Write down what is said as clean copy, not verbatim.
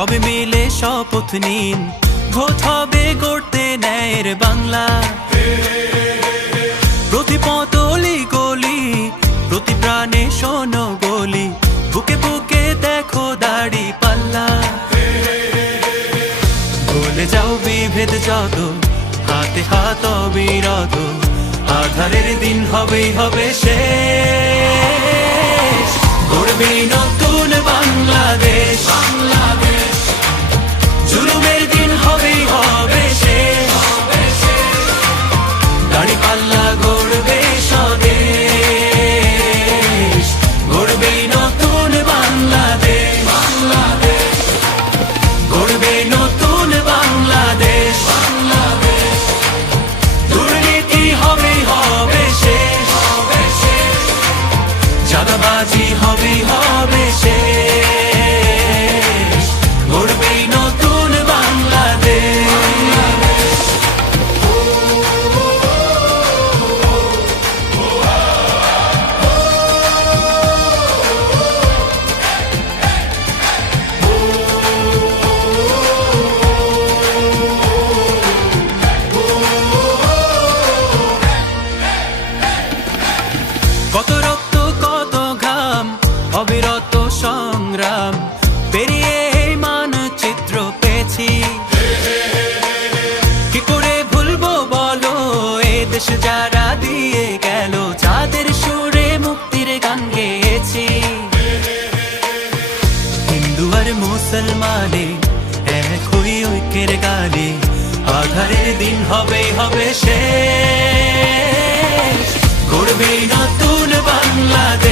সবে মিলে শপথ নিন, ভোট হবে গড়তে ন্যায়ের বাংলা। প্রতি পতলি গলি, প্রতি প্রাণে শোনো বলি, বুকে বুকে দেখো দাড়ি পাল্লা। ভুলে যাও বিভেদ যত, হাতে হাত অবিরত, আধারের দিন হবেই হবে শেষ। গড়বে নতুন বাংলাদেশ, জুলুমের দিন হবেই হবে শেষ। দাড়ি পাল্লা গড়বে স্বদেশ, গড়বে নতুন বাংলাদেশ, গড়বে নতুন বাংলাদেশ। দুর্নীতি হবেই হবে শেষ, চাঁদাবাজি হবেই হবে শেষ। গড়বে নতুন বাংলাদেশ। কত রক্ত কত ঘাম, অবিরত সংগ্রাম পেরিয়ে এই মানচিত্র পেয়েছি। কি করে ভুলবো বলো এ দেশ যারা দিয়ে গেল, যাদের সুরে মুক্তির গান গেয়েছি। হিন্দু আর মুসলমানে এক হই ঐক্যের গানে, আধারের দিন হবে হবে শেষ। গড়বে নতুন বাংলাদেশ।